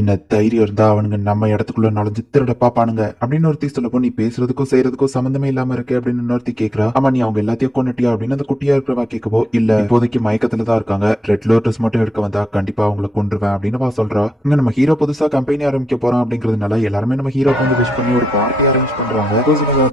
என்ன தைரியம் இருந்தா அவனுங்க நம்ம இடத்துக்குள்ள நுழைஞ்சு திருட பாப்பானுங்க அப்படின்னு ஒருத்தி சொல்லப்போ, நீ பேசுறதுக்கோ செய்யறதுக்கோ சம்பந்தமே இல்லாம இருக்கு அப்படின்னு இன்னொருத்தி கேக்குறா. ஆமா, நீ அவங்க எல்லாத்தையும் கொண்டுட்டியா அப்படின்னு அந்த குட்டியா இருக்கிறவா கேட்கவோ, இல்ல இப்போதைக்கு மயக்கத்துல தான் இருக்காங்க, ரெட் லோட்டஸ் மட்டும் எடுக்க வந்தா கண்டிப்பா அவங்கள கொன்றுவேன் அப்படின்னு வா சொல்றா. இங்க நம்ம ஹீரோ புதுசா கம்பெனி ஆரம்பிக்க போறோம் அப்படிங்கறதுனால எல்லாருமே நம்ம ஹீரோ வந்து விஷ் பண்ணி ஒரு பார்ட்டி அரேஞ்ச் பண்றாங்க.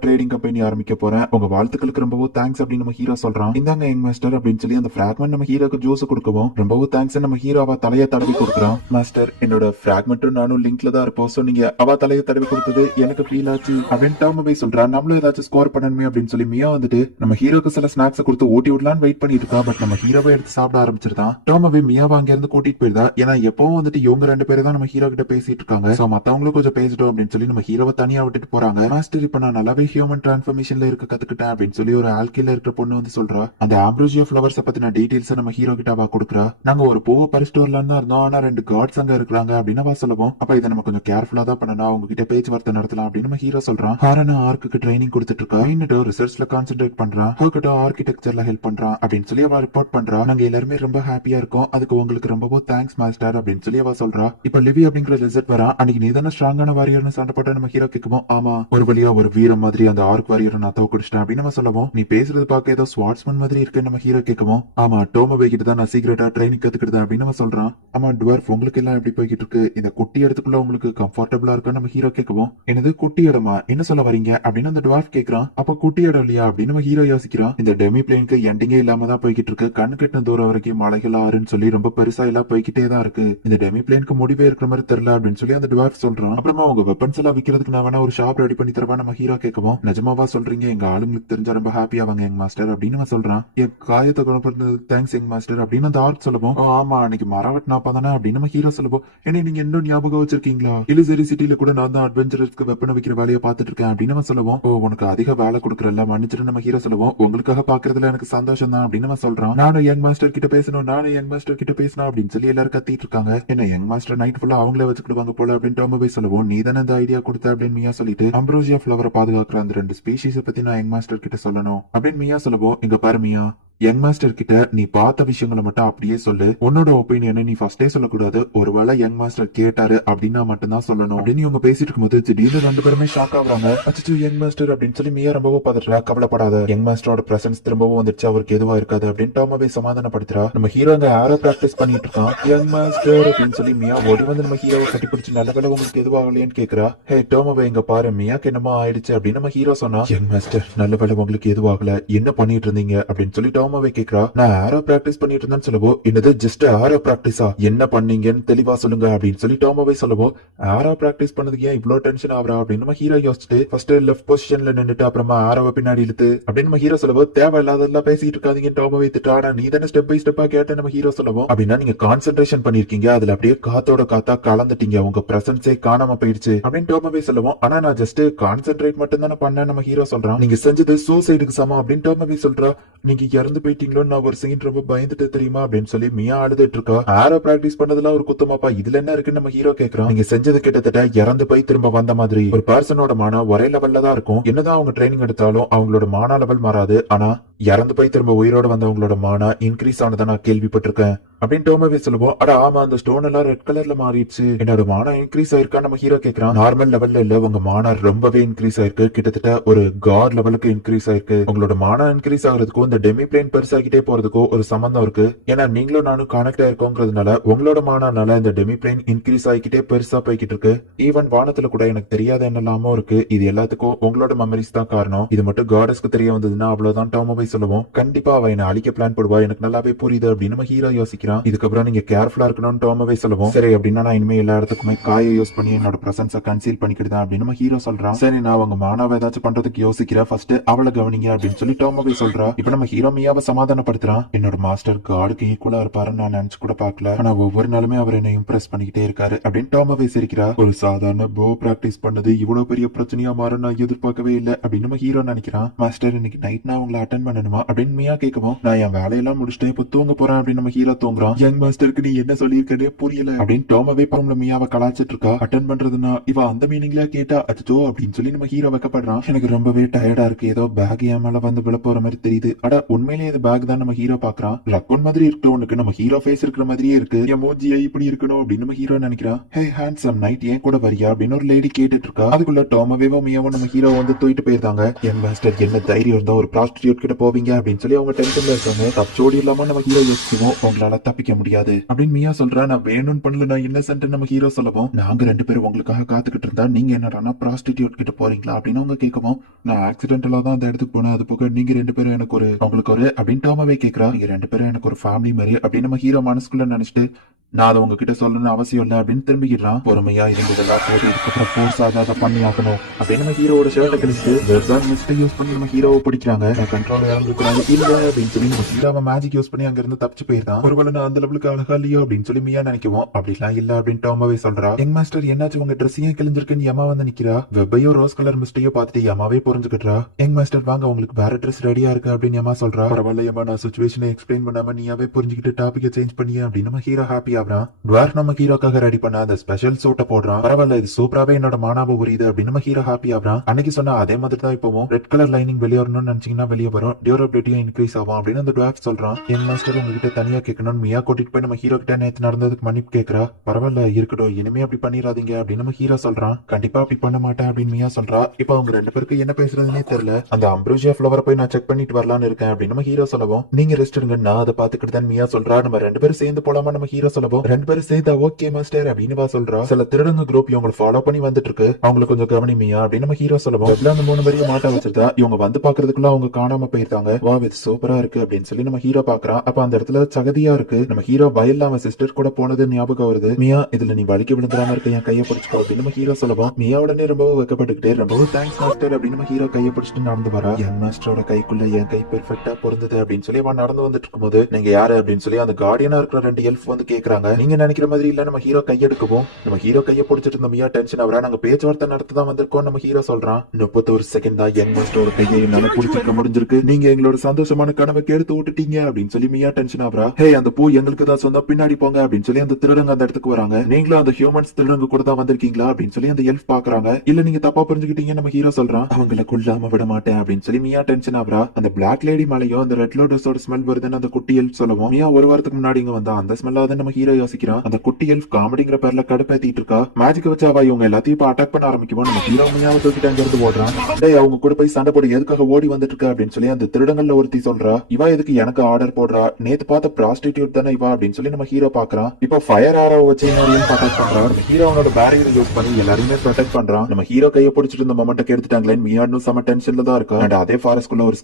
ட்ரேடிங் கம்பெனி ஆரம்பிக்க போறேன், உங்க வாழ்த்துக்களுக்கு ரொம்பவும் தேங்க்ஸ் அப்படின்னு நம்ம ஹீரோ சொல்றான். இந்தாங்க யங் மாஸ்டர் அப்படின்னு சொல்லி அந்த பிராக்மெண்ட் நம்ம ஹீரோக்கு ஜூஸ் கொடுக்கவும், ரொம்பவும் தேங்க்ஸ் நம்ம ஹீரோவா தலையை தடவி கொடுக்குறான். மாஸ்டர், என்னோட பிராக்மெண்ட்டும் நானும் லிங்க்ல தான் இருப்போம், சோ நீங்க அவ தலையை தடவி கொடுத்தது எனக்கு ஃபீல் ஆச்சு அப்படின்னு டோமோவே சொல்றா. நம்மளும் ஏதாச்சும் ஸ்கோர் பண்ணணுமே அப்படின்னு சொல்லி மியா வந்துட்டு நம்ம ஹீரோக்கு சில ஸ்நாக்ஸ் கொடுத்து ஊட்டி விடலான்னு வெயிட் பண்ணிட்டு இருக்கா. பட் நம்ம ஹீரோவை எடுத்து சாப்பிட ஆரம்பிச்சிருந்தான். டோமோவே மியாவை அங்க இருந்து கூட்டிட்டு போயிருந்தா. ஏன்னா எப்பவும் வந்துட்டு இவங்க ரெண்டு பேரும் தான் நம்ம ஹீரோ கிட்ட பேசிட்டு இருக்காங்க, சோ மத்தவங்களும் கொஞ்சம் பேசிட்டோம் அப்படின்னு சொல்லி நம்ம ஹீரோவை தனியா விட்டுட்டு போறாங்க. மாஸ்டர், இப்ப நான் நல்லாவே ஹியூமன் டிரான்ஸ்ஃபர்மேஷன்ல இருக்க கத்துக்கிட்டேன் அப்படின்னு சொல்லி ஒரு ஆல்கில இருக்கிற பொண்ணு வந்து சொல்றா. அந்த ஆம்ப்ரோசியா ஃபிளவர்ஸ் பத்தின டீடைல்ஸ் நம்ம ஹீரோ கிட்ட அவ கொடுக்குறா. நாங்க ஒரு பூவை பறிச்சுட்டு வரலான்னு தான் இருந்தோம், ஆனா 2 காட்ஸ் அங்க இருக்கிறாங்க அப்படின்னு அவ சொல்லவும், அப்ப இதை நம்ம கொஞ்சம் கேர்ஃபுல்லா தான் பண்ணணும், அவங்க கிட்ட பேச்சுவார்த்தை நடத்தலாம் அப்படின்னு நம்ம ஹீரோ சொல்றான். ஹாரனா ஆர்க்கு ட்ரைனிங் கொடுத்துட்டு இருக்கா. இன்னும் ரிசர்ச்ல கான்சென்ட்ரேட் பண்றான், ஹர்கிட்ட ஆர்கிடெக்சர்ல ஹெல்ப் பண்றான் அப்படின்னு சொல்லி அவ ரிப்போர்ட் பண்றா. நாங்க எல்லாருமே ரொம்ப ஹாப்பியா இருக்கோம், அதுக்கு உங்களுக்கு ரொம்பவும் தேங்க்ஸ் மாஸ்டர் அப்படின்னு சொல்லி அவ சொல்றா. இப்ப லிவி அப்படிங்கிற லிசர்ட் வரா. அன்னைக்கு நீ தானே ஸ்ட்ராங்கான வாரியர்னு சண்டை போட்ட நம்ம ஹீரோ கேட்கவும், ஆமா, ஒரு வழியா ஒரு வீரம் மாதிரி அந்த ஆர்க் வாரியர் நான் தவ குடிச்சிட்டேன் அப்படின்னு நம்ம சொல்லவும், நீ பேசுறது பார்க்க ஏதோ ஸ்வாட்ஸ்மேன் மாதிரி இருக்கு நம்ம ஹீரோ கேட்கவும், ஆமா, டோமோவே கிட்ட தான் நான் சீக்கிரட்டா ட்ரைனிங் கத்துக்கிட்டேன் அப்படின்னு நம்ம சொல்றான். ஆமா டுவர்ஃப், உங்களுக்கு எல்லாம் எப்படி போய்கிட்டு இருக்கு, இந்த குட்டி இடத்துக்குள்ள உங்களுக்கு கம்ஃபர்டபுளா இருக்கா நம்ம ஹீரோ கேட்கவும், என்னது குட்டி இடமா, என்ன சொல்ல வரீங்க அப்படின்னு அந்த டுவார்ஃப் கேக்குறான். அப்ப குட்டி இடம் இல்லையா அப்படின்னு நம்ம ஹீரோ யோசிக்கிறான். இந்த டெமி பிளேனுக்கு எண்டிங்கே இல்லாம தான் போய்கிட்டு இருக்கு, கண்ணு கெட்டின தூரம் வரைக்கும் மலைகள் ஆறுன்னு சொல்லி ரொம்ப பெருசா எல்லாம் போய்கிட்டே தான் இருக்கு, இந்த டெமி பிளேனுக்கு முடிவே இருக்கிற மாதிரி தெரியல அப்படின்னு சொல்லி அந்த டுவார்ஃப் சொல்றான். அப்புறமா உங்க வெப்பன்ஸ் எல்லாம் விக்கிறதுக்கு நான் வேணா ஒரு ஷாப் ரெடி பண்ணி தரவா நம்ம ஹீரோ கேட்கவும், நிஜமாவா சொல்றீங்க, எங்க ஆளுங்களுக்கு தெரிஞ்சா ரொம்ப ஹாப்பியா வாங்க யங் மாஸ்டர் அப்படின்னு அவன் சொல்றான். என் காயத்தை குணப்படுறது தேங்க்ஸ் யங் மாஸ்டர் அப்படின்னு அந்த ஆர்க் சொல்லவும், ஆமா அன்னைக்கு மரம் வெட்டினாப்பா தானே அப்படின்னு நம்ம ஹீரோ சொல்லவும், என்ன நீங்க இன்னும் ஞாபகம் வச்சிருக்கீங்களா, இலிசரி சிட்டில கூட நான் தான் அட்வென்ச்சரஸ்க்கு வெப்பனை வைக்கிற வேலையை பார்த்துட்டு இருக்கேன் அப்படின்னு நம்ம சொல்லுவோம். ஓ, உனக்கு அதிக வேலை கொடுக்குறல்ல, மன்னிச்சிட்டு நம்ம ஹீரோ சொல்லுவோம். உங்களுக்காக பாக்குறதுல எனக்கு சந்தோஷம் தான் அப்படின்னு நம்ம சொல்றோம். நானும் யங் மாஸ்டர் கிட்ட பேசணும், நானும் யங் மாஸ்டர் கிட்ட பேசணும் அப்படின்னு சொல்லி எல்லாரும் கத்திட்டு இருக்காங்க. என்ன யங் மாஸ்டர் நைட் ஃபுல்லா அவங்களே வச்சுக்கிடுவாங்க போல அப்படின்னு டோமோவே சொல்லுவோம். நீ தானே இந்த ஐடியா கொடுத்த அப்படின்னு மியா சொல்லிட்டு, அம்ப்ரோசியா ஃபிளவரை பாதுகாக்கிற அந்த 2 ஸ்பீஷீஸை பத்தி நான் யங் மாஸ்டர் கிட்ட சொல்லணும் அப்படின்னு மியா சொல்லுவோம். இங்க பாரு மியா, யங் மாஸ்டர் கிட்ட நீ பார்த்த விஷயங்களை மட்டும் அப்படியே சொல்லு, உன்னோட ஒப்பீனியனை நீ ஃபர்ஸ்டே சொல்லக்கூடாது, ஒருவேளை யங் மாஸ்டர் கேட்டாரு அப்படின்னா மட்டும்தான் சொல்லணும் அப்படின்னு இவங்க பேசிட்டு இருக்கும்போது திடீர்னு 2 பேருமே ஷாக் ஆகுறாங்க. அச்சோ யங் மாஸ்டர் அப்படின்னு சொல்லி மியா ரொம்பவும் பதறா. கவலைப்படாத, யங் மாஸ்டரோட பிரசன்ஸ் திரும்பவும் வந்துருச்சு, அவருக்கு எதுவா இருக்காது அப்படின்னு டோமாவே சமாதானப்படுத்துறா. நம்ம ஹீரோ அங்க ஆரோ பிராக்டிஸ் பண்ணிட்டு இருக்கான். யங் மாஸ்டர் அப்படின்னு சொல்லி மியா ஓடி வந்து நம்ம ஹீரோவை கட்டி பிடிச்சு நல்ல வேலை உங்களுக்கு எதுவாகலையேன்னு கேக்குறா. ஹே டோமாவே, இங்க பாரு, மியாக்கு என்னமோ ஆயிடுச்சு அப்படின்னு நம்ம ஹீரோ சொன்னா. யங் மாஸ்டர் நல்ல வேலை உங்களுக்கு எதுவாகல, என்ன பண்ணிட்டு இருந்தீங்க அப்படின்னு சொல்லி டோமாவே கேக்குறா. நான் ஆரோ பிராக்டிஸ் பண்ணிட்டு இருந்தேன்னு சொல்லவோ, என்னது ஜஸ்ட் ஆரோ பிராக்டிஸா, என்ன பண்ணீங்கன்னு தெளிவா சொல்லுங்க அப்படின்னு சொல்லி டோமாவே சொல்லவோ, ஆரோ பிராக்டிஸ் பண்ணதுக்கு ஏன் இவ்வளவு டென்ஷன் ஆகுறா அப்படின்னு நம்ம ஹீரோ யோசிச்சுட்டு ஃபர்ஸ்ட் லெஃப்ட் பொசிஷன்ல நின்னுட்டு அப்புறமா ஆரோவை பின்னாடி இழுத்து அப்படின்னு நம்ம ஹீரோ சொல்லவோ, தேவையில்லாதெல்லாம் பேசிட்டு இருக்காதீங்க டோமாவே திட்டாடா, நீ தானே ஸ்டெப் பை ஸ்டெப்பா கேட்ட நம்ம ஹீரோ சொல்லவும், அப்படின்னா நீங்க கான்சென்ட்ரேஷன் பண்ணிருக்கீங்க, அதுல அப்படியே காத்தோட காத்தா கலந்துட்டீங்க, உங்க பிரசன்ஸே காணாம போயிடுச்சு அப்படின்னு டோமாவே சொல்லுவோம். ஆனா நான் ஜஸ்ட் கான்சென்ட்ரேட் மட்டும் தானே பண்ண நம்ம ஹீரோ சொல்றான். நீங்க செஞ்சது சூசைடுக்கு சமம் அப்படின்னு டோமாவே சொல்றா. நீங்க இறந்து போயிட்டீங்களோ நான் ஒரு செகண்ட் ரொம்ப பயந்துட்டு தெரியுமா அப்படின்னு சொல்லி மியா அழுதுட்டு இருக்கா. ஆரோ பிராக்டிஸ் பண்ணதுல ஒரு குத்தமாப்பா, இதுல என்ன இருக்குன்னு நம்ம ஹீரோ கேக்குறான். நீங்க செஞ்சது கிட்டத்தட்ட இறந்து போய் திரும்ப வந்த மாதிரி, ஒரு பர்சனோட மானா ஒரே லெவல்ல தான் இருக்கும், என்னதான் அவங்க ட்ரைனிங் எடுத்தாலும் அவங்களோட மானா லெவல் மாறாது, ஆனா இறந்து போய் திரும்ப உயிரோட வந்தவங்களோட மானா இன்க்ரீஸ் ஆனதை நான் கேள்விப்பட்டிருக்கேன் அப்படின்னு டோமாவே சொல்லுவோம். அட ஆமா, அந்த ஸ்டோன் எல்லாம் ரெட் கலர்ல மாறிடுச்சு, என்னோட மானா இன்க்ரீஸ் ஆயிருக்கா நம்ம ஹீரோ கேக்குறான். நார்மல் லெவல்ல இல்ல, உங்க மானா ரொம்பவே இன்க்ரீஸ் ஆயிருக்கு, கிட்டத்தட்ட ஒரு காட் லெவலுக்கு இன்க்ரீஸ் ஆயிருக்கு, உங்களோட மானா இன்க்ரீஸ் ஆகுறதுக்கும் இந்த டெமி பிளேன் பெருசாகிட்டே போறதுக்கும் ஒரு சம்பந்தம் இருக்கு, ஏன்னா நீங்களும் நானும் கனெக்ட் ஆயிருக்கோங்கிறதுனால உங்களோட மானானால இந்த டெமி பிளேன் இன்க்ரீஸ் ஆகிக்கிட்டே பெருசா போய்கிட்டு இருக்கு, ஈவன் வானத்துல கூட எனக்கு தெரியாத என்னெல்லாமோ இருக்கு, இது எல்லாத்துக்கும் உங்களோட மெமரிஸ் தான் காரணம், இது மட்டும் காடஸ்க்கு தெரிய வந்ததுன்னா அவ்வளவுதான் டோமாவே சொல்லுவோம். கண்டிப்பா அவ என்ன அழிக்க பிளான் போடுவா, எனக்கு நல்லாவே புரியுது அப்படின்னு நம்ம ஹீரோ யோசிக்கிறான். இதுக்கப்புறம் நீங்க கேர்ஃபுல்லா இருக்கணும்னு டோமாவே சொல்லுவோம். சரி அப்படின்னா நான் இனிமே எல்லா இடத்துக்குமே காயை யூஸ் பண்ணி என்னோட பிரசன்ஸை கன்சீல் பண்ணிக்கிட்டேன் அப்படின்னு நம்ம ஹீரோ சொல்றான். சரி, நான் அவங்க மானாவை ஏதாச்சும் பண்றதுக்கு யோசிக்கிறேன், ஃபர்ஸ்ட் அவளை கவனிங்க அப்படின்னு சொல்லி டோமாவே சொல்றா. இப்ப நம்ம ஹீரோ மியாவை சமாதானப்படுத்துறான். என்னோட மாஸ்டர் காடுக்கு ஈக்குவலா இருப்பாருன்னு நான் நினைச்சு கூட பாக்கல, ஆனா ஒவ்வொரு நாளுமே அவர் என்ன இம்ப்ரெஸ் பண்ணிக்கிட்டே இருக்காரு அப்படின்னு டோமாவே சிரிக்கிறா. ஒரு சாதாரண போ பிராக்டிஸ் பண்ணது இவ்வளவு பெரிய பிரச்சனையா மாற நான் எதிர்பார்க்கவே இல்லை அப்படின்னு நம்ம ஹீரோ நினைக்கிறான். மாஸ்டர் இன்னைக்கு நைட் நான் உங்களை அட்டன் பண்ண பண்ணணுமா அப்படின்னு மியா கேட்கவும், நான் என் வேலையெல்லாம் முடிச்சுட்டு இப்ப தூங்க போறேன் அப்படின்னு நம்ம ஹீரோ தூங்குறான். யங் மாஸ்டருக்கு நீ என்ன சொல்லியிருக்கே புரியல அப்படின்னு டோமாவே பரம்ல மியாவை கலாச்சிட்டு இருக்கா. அட்டன் பண்றதுன்னா இவ அந்த மீனிங்ல கேட்டா அச்சோ அப்படின்னு சொல்லி நம்ம ஹீரோ வைக்கப்படுறான். எனக்கு ரொம்பவே டயர்டா இருக்கு, ஏதோ பேக் என் மேல வந்து விழ போற மாதிரி தெரியுது. அட உண்மையிலேயே இது பேக் தான் நம்ம ஹீரோ பாக்குறான். ரக்கோன் மாதிரி இருக்கு, உனக்கு நம்ம ஹீரோ ஃபேஸ் இருக்கிற மாதிரியே இருக்கு, என் மூஞ்சியை இப்படி இருக்கணும் அப்படின்னு நம்ம ஹீரோ நினைக்கிறான். ஹே ஹேண்ட்ஸம் நைட் ஏன் கூட வரியா அப்படின்னு ஒரு லேடி கேட்டுட்டு இருக்கா. அதுக்குள்ள டோமாவேவும் மியாவும் நம்ம ஹீரோ வந்து தூக்கிட்டு போயிருந்தாங்க. என் மாஸ்டர் என்ன தைரியம் இருந்தா ஒரு ப்ராஸ்டிடியூட் கிட்ட போவீங்க அப்படின்னு சொல்லி அவங்க டென்ஷன்ல இருக்காங்க. தப்பிச்சோடி இல்லாம நம்ம ஹீரோ யோசிச்சுவோம், உங்களால தப்பிக்க முடியாது அப்படின்னு மியா சொல்றா. நான் வேணும்னு பண்ணல, நான் இன்னசென்ட் நம்ம ஹீரோ சொல்லவும், நாங்க 2 பேரும் உங்களுக்காக காத்துக்கிட்டு இருந்தா நீங்க என்னடா ப்ராஸ்டிடியூட் கிட்ட போறீங்களா அப்படின்னு அவங்க கேட்கவும், நான் ஆக்சிடென்டலா தான் அந்த இடத்துக்கு போனேன், அது போக நீங்க 2 பேரும் எனக்கு ஒரு உங்களுக்கு ஒரு அப்படின்னு டோமாவே கேட்கறா. நீங்க 2 பேரும் எனக்கு ஒரு ஃபேமிலி மாதிரி அப்படின்னு நம்ம ஹீரோ மனசுக்குள்ள நினைச்சிட்டு, நான் அதை உங்ககிட்ட சொல்லணும்னு அவசியம் இல்லை அப்படின்னு திரும்பிக்கிறான். பொறுமையா இருந்ததெல்லாம் போது, இதுக்கப்புறம் ஃபோர்ஸ் அதை பண்ணி ஆகணும் அப்படின்னு நம்ம ஹீரோட ஷர்ட்டை கழிச்சுட்டு வெர்சான் மிஸ்டை யூஸ் பண்ணி நம்ம ஹீரோவை பிடிக்கிறாங்க. கண்ட்ரோல் இறந்துக்கிறாங்க இல்ல அப்படின்னு சொல்லி நம்ம ஹீரோவை மேஜிக் யூஸ் பண்ணி அங்க இருந்து தப்பிச்சு போயிருந்தான். ஒருவேளை நான் அந்த லெவலுக்கு அழகா இல்லையோ அப்படின்னு சொல்லி மியா நினைக்குவோம். அப்படிலாம் இல்ல அப்படின்னு டோமாவே சொல்றா. யங் மாஸ்டர் என்னாச்சு, உங்க ட்ரெஸ் ஏன் கிழிஞ்சிருக்குன்னு யமா வந்து நிக்கிறா. வெப்பையோ ரோஸ் கலர் மிஸ்டையோ பார்த்துட்டு யமாவே புரிஞ்சுக்கிட்டா. யங் மாஸ்டர் வாங்க, உங்களுக்கு வேற ட்ரெஸ் ரெடியா இருக்கு அப்படின்னு யமா சொல்றா. பரவாயில்ல யமா, நான் சுச்சுவேஷனை எக்ஸ்பிளைன் பண்ணாம நீயாவே புரிஞ்சுக்கிட்டு டாபிக்கை சேஞ்ச் பண்ணிய அப்படின்னு நம்ம ஹீரோ ஹாப்பி ஆகுறான். டுவார்ஃப் நம்ம ஹீரோக்காக ரெடி பண்ண அந்த ஸ்பெஷல் சூட்டை போடுறான். பரவாயில்ல, இது சூப்பராவே என்னோட மானாவை புரியுது அப்படின்னு நம்ம ஹீரோ ஹாப்பி ஆகுறான். அன்னைக்கு சொன்னா அதே மாதிரி தான் இப்பவும் ரெட் கலர் லைனிங் வெளியே வரணும்னு நினைச்சீங்கன்னா வெளியே வரும், டியூரபிலிட்டியும் இன்க்ரீஸ் ஆகும் அப்படின்னு அந்த டுவார்ஃப் சொல்றான். என் மாஸ்டர் உங்ககிட்ட தனியா கேட்கணும்னு மியா கூட்டிட்டு போய் நம்ம ஹீரோ கிட்ட நேத்து நடந்ததுக்கு மன்னிப்பு கேட்கறா. பரவாயில்ல இருக்கட்டும், இனிமே அப்படி பண்ணிடாதீங்க அப்படின்னு நம்ம ஹீரோ சொல்றான். கண்டிப்பா அப்படி பண்ண மாட்டேன் அப்படின்னு மியா சொல்றா. இப்ப அவங்க 2 பேருக்கு என்ன பேசுறதுன்னே தெரியல. அந்த அம்ப்ரோசியா ஃபிளவரை போய் நான் செக் பண்ணிட்டு வரலான்னு இருக்கேன் அப்படின்னு நம்ம ஹீரோ சொல்லவும், நீங்க ரெஸ்ட் எடுங்க, நான் அதை பாத்துக்கிட்டு தான் மியா சொல்றா. நம்ம 2 பேரும் சேர்ந்து போலாமா நம்ம ஹீரோ சொல்லவும், 2 பேரும் சேர்ந்து ஓகே மாஸ்டர் அப்படின்னு வா சொல்றா. சில திருடங்க குரூப் இவங்களை ஃபாலோ பண்ணி வந்துட்டு இருக்கு, அவங்களை கொஞ்சம் கவனிமியா அப்படின்னு நம்ம ஹீரோ சொல்லவும், அந்த 3 பேரையும் மாட்ட வச்சிருந்தா இவங்க வந்து பாக்குறதுக்குள்ள அவங்க காணாம போயிருக்காங்க. வா இது சூப்பரா இருக்கு அப்படின்னு சொல்லி நம்ம ஹீரோ பாக்குறான். அப்ப அந்த இடத்துல சகதியா இருக்கு. நம்ம ஹீரோ பயல்ல அவன் சிஸ்டர் கூட போனது ஞாபகம் வருது. மியா இதுல நீ வலிக்க விழுந்துடாம இருக்க, என் கையை பிடிச்சிக்கோ அப்படின்னு நம்ம ஹீரோ சொல்லவும், மியா உடனே ரொம்ப வெக்கப்பட்டுக்கிட்டே ரொம்ப தேங்க்ஸ் மாஸ்டர் அப்படின்னு நம்ம ஹீரோ கையை பிடிச்சிட்டு நடந்து வரா. என் மாஸ்டரோட கைக்குள்ள என் கை பெர்ஃபெக்ட்டா பொருந்தது அப்படின்னு சொல்லி அவன் நடந்து வந்துட்டு இருக்கும்போது, நீங்க யாரு அப்படின்னு சொல்லி அந்த கார்டியனா இருக்கிற 2 எல்ஃப் வந்து கேக்குறாங்க. நீங்க நினைக்கிற மாதிரி இல்ல, நம்ம ஹீரோ கையெடுக்கவும் நம்ம ஹீரோ கையை பிடிச்சிட்டு இருந்த மியா டென்ஷன் ஆகுறா. நாங்க பேச்சுவார்த்தை நடத்த தான் வந்திருக்கோம் நம்ம ஹீரோ சொல்றான். 31 செகண்ட் தான் யங் மாஸ்டரோட கையை என்னால பிடிச்சிருக்க முடிஞ்சிருக்கு, நீங்க எங்களோட சந்தோஷமான கனவை கெடுத்து விட்டுட்டீங்க அப்படின்னு சொல்லி மியா டென்ஷன் ஆகுறா. ஹே அந்த பூ எங்களுக்கு தான் சொந்தம், பின்னாடி போங்க அப்படின்னு சொல்லி அந்த திருடங்க அந்த இடத்துக்கு வராங்க. நீங்களும் அந்த ஹியூமன்ஸ் திருடங்க கூட தான் வந்திருக்கீங்களா அப்படின்னு சொல்லி அந்த எல்ஃப் பாக்குறாங்க. இல்ல நீங்க தப்பா புரிஞ்சுக்கிட்டீங்க நம்ம ஹீரோ சொல்றான். அவங்களை கொல்லாம விட மாட்டேன் அப்படின்னு சொல்லி மியா டென்ஷன் ஆகுறா. அந்த பிளாக் லேடி மேலயும் அந்த ரெட் லோட்டஸோட ஸ்மெல் வருதுன்னு அந்த குட்டி எல்ஃப் சொல்லவும், மியா ஒரு வாரத்துக்கு முன்னாடி இங்க வந்தா அந்த ஸ்மெல் ஆகுதுன்னு நம்ம ஹீரோ யோசிக்கிறான். அந்த குட்டி எல்ஃப் காமெடிங்கிற பேர்ல கடுப்பேத்திட்டு இருக்கா. மேஜிக் வச்சு அவ இவங்க எல்லாத்தையும் இப்ப அட்டாக் பண்ண ஆரம்பிக்குவோம். நம்ம ஹீரோ மியாவை தூக்கிட்டு அங்க இருந்து ஓடுறான். டேய் அவங்க கூட போய் சண்டை போடு, எதுக்காக ஓடி வந்துட்டு இருக்க அப்படின்னு சொல்லி அந்த திருடங்கள்ல ஒருத்தி சொல்றா. இவா எதுக்கு எனக்கு ஆர்டர் போடுறா, நேத்து பார்த்த ப்ராஸ்டிடியூட் தானே இவா அப்படின்னு சொல்லி நம்ம ஹீரோ பாக்குறான். இப்போ ஃபயர் ஆரோ வச்சு இன்னொரு ப்ரொடெக்ட் பண்றான். நம்ம ஹீரோ அவனோட பேரியர் யூஸ் பண்ணி எல்லாரையுமே ப்ரொடெக்ட் பண்றான். நம்ம ஹீரோ கையை பிடிச்சிட்டு இந்த மொமெண்ட்டை எடுத்துட்டாங்களேன்னு மியாடும் செம டென்ஷன்ல தான் இருக்கா. அண்ட் அதே ஃபாரஸ்ட்குள்ள ஒரு